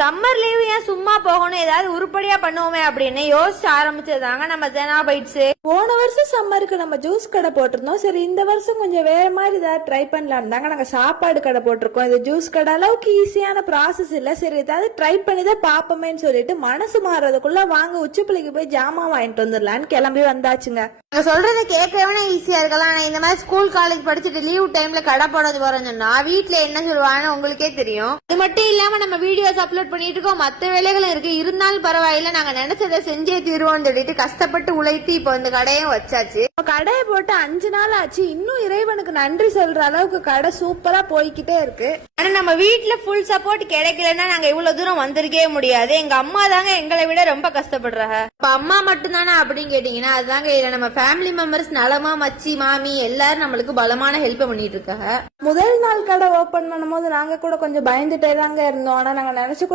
Summer leave ஏன் சும்மா போகணும், ஏதாவது உருப்படியா பண்ணுவோமே அப்படின்னு யோசிச்சு ஆரம்பிச்சதாங்க நம்ம ஜெனா பைட்ஸ். போன வருஷம் சம்மருக்கு நம்ம ஜூஸ் கடை போட்டிருந்தோம். சரி இந்த வருஷம் கொஞ்சம் வேற மாதிரி ஏதாவது ட்ரை பண்ணலாம் தாங்க நாங்க சாப்பாடு கடை போட்டிருக்கோம். இது ஜூஸ் கடை அளவுக்கு ஈஸியான ப்ராசஸ் இல்ல. சரி ஏதாவது ட்ரை பண்ணி தான் பாப்போமேன்னு சொல்லிட்டு மனசு மாறதுக்குள்ள வாங்க உச்சிப்பிள்ளைக்கு போய் ஜாமான் வாங்கிட்டு வந்துடலான்னு கிளம்பி வந்தாச்சுங்க. நாங்க சொல்றதை கேட்கவே ஈஸியா இருக்கலாம். ஆனா இந்த மாதிரி ஸ்கூல் காலேஜ் படிச்சுட்டு லீவ் டைம்ல கடை போடுறது போறேன்னு சொன்னா வீட்டுல என்ன சொல்லுவாங்கன்னு உங்களுக்கே தெரியும். அது மட்டும் இல்லாம நம்ம வீடியோஸ் அப்லோட் பண்ணிட்டு இருக்கோம், மத்த வேலைகளும் இருக்கு. இருந்தாலும் பரவாயில்ல, நாங்க நினைச்சதை செஞ்சே தீருவோம்னு சொல்லிட்டு கஷ்டப்பட்டு உழைத்து இப்போ இந்த கடையும் வச்சாச்சு. கடையை போட்டு 5 நாள் ஆச்சு. இன்னும் இறைவனுக்கு நன்றி சொல்ற அளவுக்கு கடை சூப்பரா போய்கிட்டே இருக்கு. ஆனா நம்ம வீட்டுல ஃபுல் சப்போர்ட் கிடைக்கலன்னா நாங்க இவ்வளவு தூரம் வந்திருக்கவே முடியாது. எங்க அம்மா தாங்க எங்களை விட ரொம்ப கஷ்டப்படுறாங்க. இப்ப அம்மா மட்டும் தானே அப்படின்னு கேட்டீங்கன்னா அதுதாங்க இல்ல, நம்ம ஃபேமிலி மெம்பர்ஸ் நலமா மச்சி மாமி எல்லாரும் நம்மளுக்கு பலமான ஹெல்ப் பண்ணிட்டு இருக்காங்க. முதல் நாள் கடை ஓபன் பண்ணும் போது நாங்க கூட கொஞ்சம் பயந்துட்டே தாங்க இருந்தோம். ஆனா நாங்க நினைச்சு